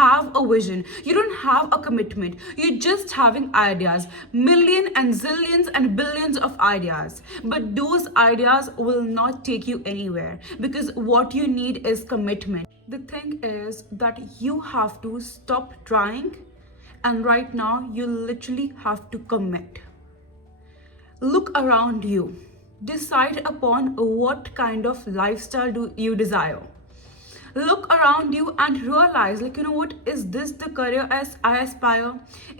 have a vision, you don't have a commitment, you're just having ideas, million and zillions and billions of ideas, but those ideas will not take you anywhere, because what you need is commitment. The thing is that you have to stop trying, and right now you literally have to commit. Look around you, decide upon what kind of lifestyle do you desire. Look around you and realize, like, you know what, is this the career as I aspire?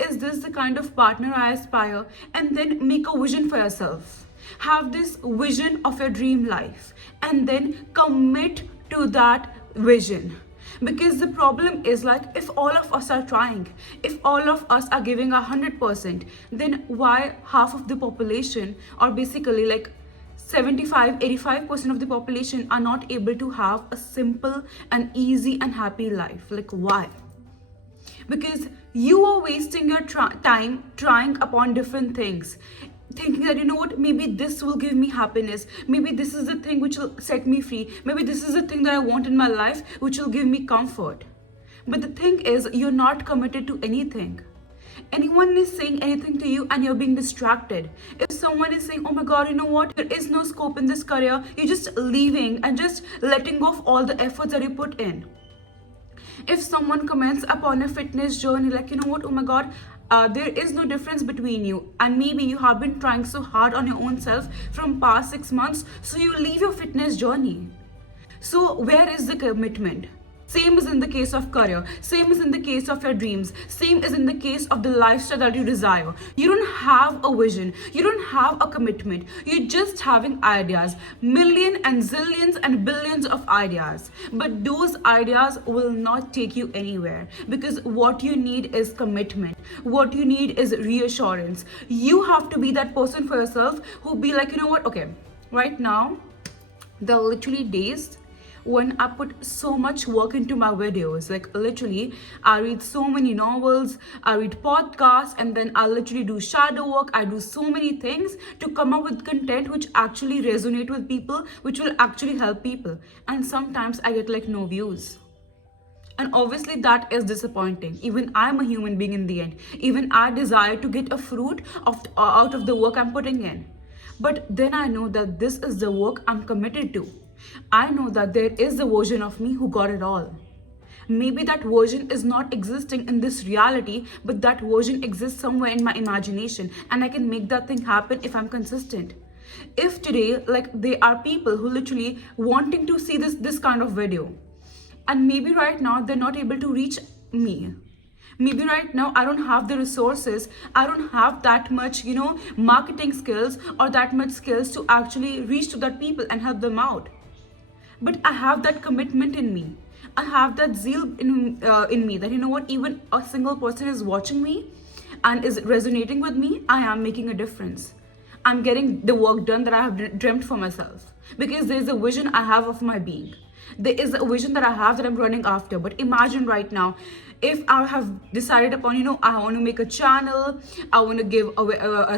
Is this the kind of partner I aspire? And then make a vision for yourself. Have this vision of your dream life and then commit to that vision. Because the problem is, like, if all of us are trying, if all of us are giving 100%, then why half of the population, or basically like 75-85% of the population, are not able to have a simple and easy and happy life? Like, why? Because you are wasting your time trying upon different things, thinking that, you know what, maybe this will give me happiness, maybe this is the thing which will set me free, maybe this is the thing that I want in my life which will give me comfort. But the thing is, you're not committed to anything. Anyone is saying anything to you and you're being distracted. If someone is saying, oh my god, you know what, there is no scope in this career, you're just leaving and just letting go of all the efforts that you put in. If someone comments upon a fitness journey, like, you know what, oh my god, there is no difference between you, and maybe you have been trying so hard on your own self from past 6 months, so you leave your fitness journey. So where is the commitment? Same is in the case of career, same is in the case of your dreams, same is in the case of the lifestyle that you desire. You don't have a vision, you don't have a commitment, you're just having ideas, million and zillions and billions of ideas, but those ideas will not take you anywhere, because what you need is commitment, what you need is reassurance. You have to be that person for yourself who be like, you know what, okay, right now there are literally days when I put so much work into my videos. Like, literally, I read so many novels, I read podcasts, and then I literally do shadow work. I do so many things to come up with content which actually resonate with people, which will actually help people. And sometimes I get like no views. And obviously that is disappointing. Even I'm a human being in the end. Even I desire to get a fruit out of the work I'm putting in. But then I know that this is the work I'm committed to. I know that there is a version of me who got it all. Maybe that version is not existing in this reality, but that version exists somewhere in my imagination, and I can make that thing happen if I'm consistent. If today, like, there are people who literally wanting to see this kind of video, and maybe right now they're not able to reach me. Maybe right now I don't have the resources, I don't have that much, marketing skills or that much skills to actually reach to that people and help them out. But I have that commitment in me. I have that zeal in me that, you know what, even a single person is watching me and is resonating with me, I am making a difference. I'm getting the work done that I have dreamt for myself, because there's a vision I have of my being. There is a vision that I have that I'm running after. But imagine right now, if I have decided upon, I want to make a channel, I want to give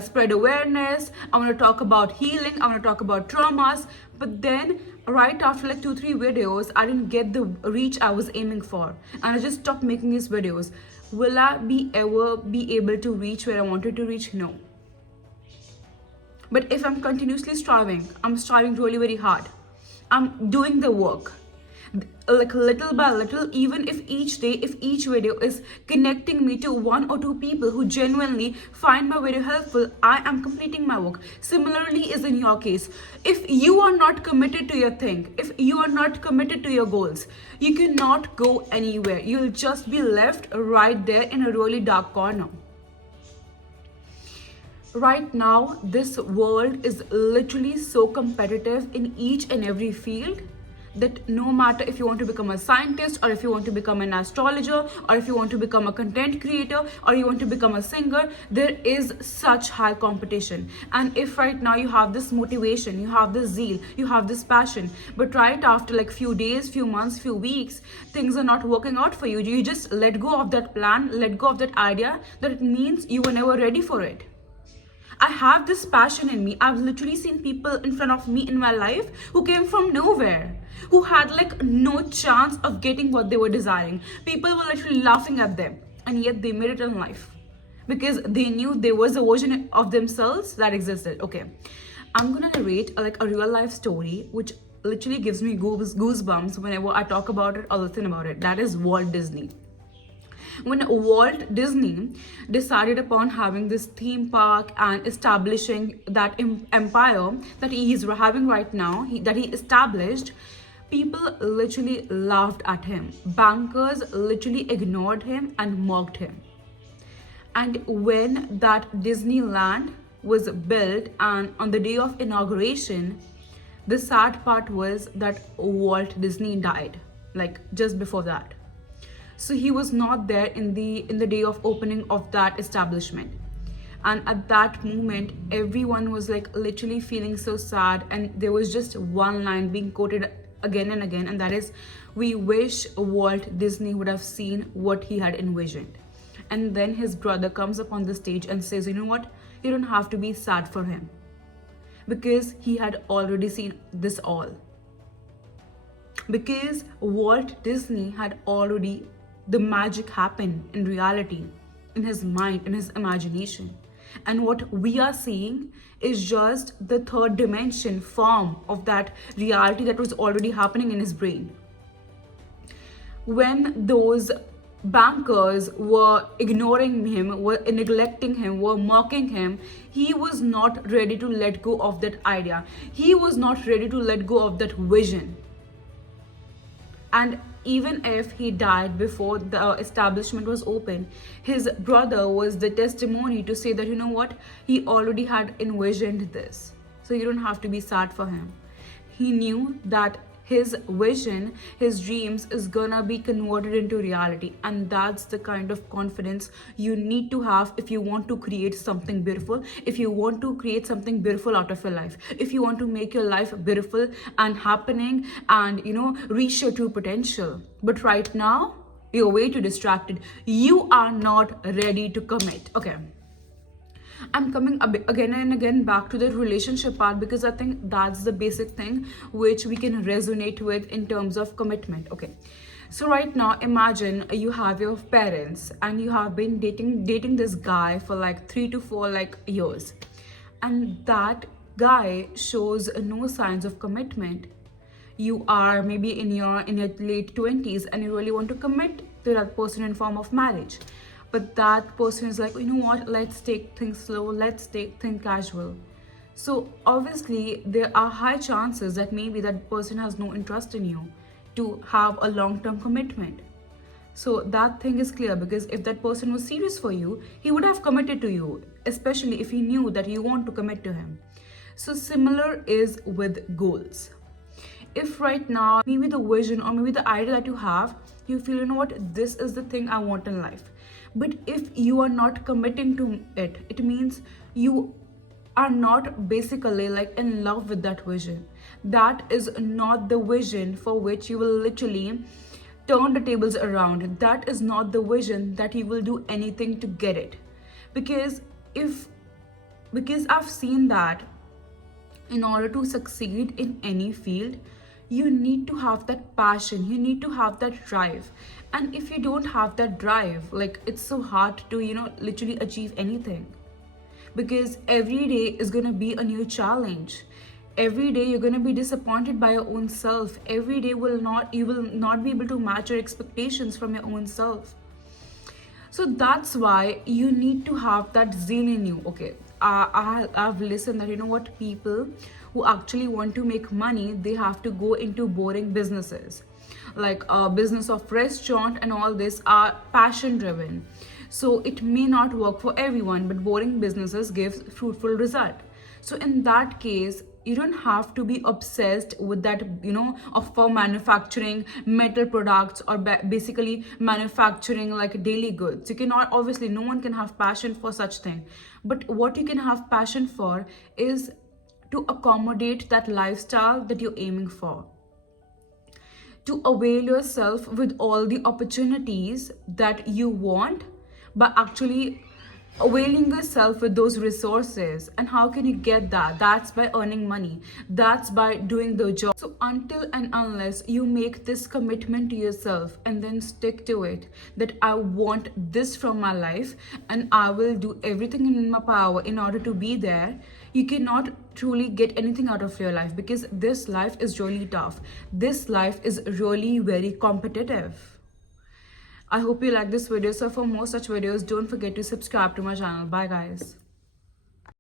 spread awareness, I want to talk about healing, I want to talk about traumas, but then right after like 2-3 videos, I didn't get the reach I was aiming for, and I just stopped making these videos. Will I ever be able to reach where I wanted to reach? No. But if I'm continuously striving, I'm striving really very hard, I'm doing the work, like little by little, even if each day, if each video is connecting me to 1 or 2 people who genuinely find my video helpful, I am completing my work. Similarly is in your case. If you are not committed to your thing, if you are not committed to your goals, you cannot go anywhere. You'll just be left right there in a really dark corner. Right now, this world is literally so competitive in each and every field that no matter if you want to become a scientist, or if you want to become an astrologer, or if you want to become a content creator, or you want to become a singer, there is such high competition. And if right now you have this motivation, you have this zeal, you have this passion, but right after like few days, few months, few weeks, things are not working out for you, you just let go of that plan, let go of that idea, that it means you were never ready for it. I have this passion in me. I've literally seen people in front of me in my life who came from nowhere, who had like no chance of getting what they were desiring. People were literally laughing at them, and yet they made it in life because they knew there was a version of themselves that existed. Okay, I'm gonna narrate like a real life story which literally gives me goosebumps whenever I talk about it or listen about it. That is Walt Disney. When Walt Disney decided upon having this theme park and establishing that empire that he is having right now, that he established, people literally laughed at him. Bankers literally ignored him and mocked him. And when that Disneyland was built, and on the day of inauguration, the sad part was that Walt Disney died, like just before that. So he was not there in the day of opening of that establishment. And at that moment, everyone was like literally feeling so sad, and there was just one line being quoted again and again, and that is, "We wish Walt Disney would have seen what he had envisioned." And then his brother comes up on the stage and says, "You know what? You don't have to be sad for him, because he had already seen this all." Because Walt Disney had already, the magic happened in reality, in his mind, in his imagination. And what we are seeing is just the third dimension form of that reality that was already happening in his brain. When those bankers were ignoring him, were neglecting him, were mocking him, he was not ready to let go of that idea. He was not ready to let go of that vision. And even if he died before the establishment was open, his brother was the testimony to say that, you know what, he already had envisioned this. So you don't have to be sad for him. He knew that his vision, his dreams is gonna be converted into reality. And that's the kind of confidence you need to have if you want to create something beautiful, if you want to create something beautiful out of your life, if you want to make your life beautiful and happening and, reach your true potential. But right now, you're way too distracted. You are not ready to commit. Okay. I'm coming again and again back to the relationship part, because I think that's the basic thing which we can resonate with in terms of commitment. Okay. So right now, imagine you have your parents and you have been dating this guy for like 3 to 4 like years. And that guy shows no signs of commitment. You are maybe in your late 20s and you really want to commit to that person in form of marriage. But that person is like, you know what, let's take things slow, let's take things casual. So obviously there are high chances that maybe that person has no interest in you to have a long-term commitment. So that thing is clear, because if that person was serious for you, he would have committed to you, especially if he knew that you want to commit to him. So similar is with goals. If right now, maybe the vision or maybe the idea that you have, you feel, you know what, this is the thing I want in life. But if you are not committing to it, it means you are not basically like in love with that vision. That is not the vision for which you will literally turn the tables around. That is not the vision that you will do anything to get it. Because I've seen that in order to succeed in any field, you need to have that passion, you need to have that drive. And if you don't have that drive, like, it's so hard to literally achieve anything, because every day is going to be a new challenge. Every day you're going to be disappointed by your own self. Every day you will not be able to match your expectations from your own self. So that's why you need to have that zeal in you. Okay, I've listened that, you know what, people who actually want to make money, they have to go into boring businesses. Like a business of restaurant and all this are passion driven. So it may not work for everyone, but boring businesses gives fruitful result. So in that case, you don't have to be obsessed with that, of for manufacturing metal products or basically manufacturing like daily goods. You cannot, obviously, no one can have passion for such thing. But what you can have passion for is to accommodate that lifestyle that you're aiming for, to avail yourself with all the opportunities that you want, but actually availing yourself with those resources. And how can you get that? That's by earning money, that's by doing the job. So until and unless you make this commitment to yourself and then stick to it, that I want this from my life and I will do everything in my power in order to be there, you cannot truly get anything out of your life, because this life is really tough, this life is really very competitive. I hope you like this video. So for more such videos, don't forget to subscribe to my channel. Bye guys.